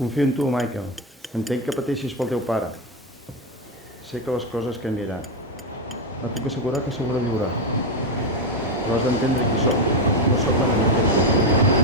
Confio en tu, Michael. Entenc que pateixis pel teu pare. Sé que les coses canviaran. Et puc assegurar que sobreviurà. Però has d'entendre qui sóc. No sóc la mateixa.